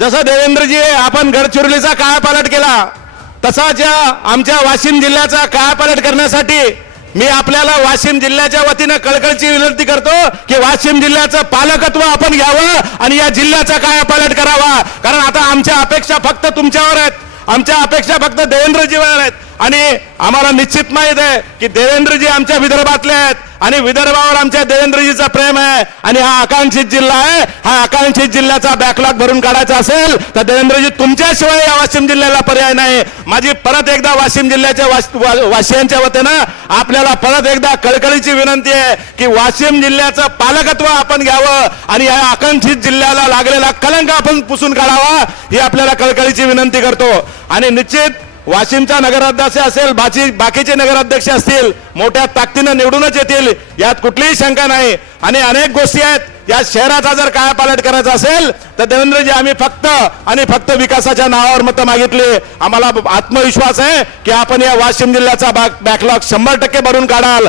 जसं देवेंद्रजी आपण गडचिरोलीचा कायापालट केला तसाच या आमच्या वाशिम जिल्ह्याचा कायापालट करण्यासाठी मी आपल्याला वाशिम जिल्ह्याच्या वतीनं कळकळची विनंती करतो की वाशिम जिल्ह्याचं पालकत्व आपण घ्यावं आणि या जिल्ह्याचा कायापालट करावा. कारण आता आमच्या अपेक्षा फक्त तुमच्यावर आहेत. आमच्या अपेक्षा फक्त देवेंद्रजीवर आहेत. आणि आम्हाला निश्चित माहीत आहे की देवेंद्रजी आमच्या विदर्भातले आहेत आणि विदर्भावर आमच्या देवेंद्र आहे आणि हा आकांक्षित जिल्हा आहे. हा आकांक्षित जिल्ह्याचा बॅकलॉग भरून काढायचा असेल तर देवेंद्रजी तुमच्याशिवाय या वाशिम जिल्ह्याला पर्याय नाही. माझी परत एकदा वाशिम जिल्ह्याच्या वास- वा- वतीनं आपल्याला परत एकदा कळकळीची विनंती आहे की वाशिम जिल्ह्याचं पालकत्व आपण घ्यावं आणि या आकांक्षित जिल्ह्याला लागलेला कलंक आपण पुसून काढावा ही आपल्याला कळकळीची विनंती करतो. आणि निश्चित वाशिमचा नगराध्यक्ष असेल बाकी बाकीचे नगराध्यक्ष असतील मोठ्या ताकदीनं निवडूनच येतील यात कुठलीही शंका नाही. आणि अनेक गोष्टी आहेत या शहराचा जर कायापालट करायचा असेल तर देवेंद्रजी आम्ही फक्त आणि फक्त विकासाच्या नावावर मतं मागितली. आम्हाला आत्मविश्वास आहे की आपण या वाशिम जिल्ह्याचा बॅकलॉग शंभर टक्के भरून काढाल.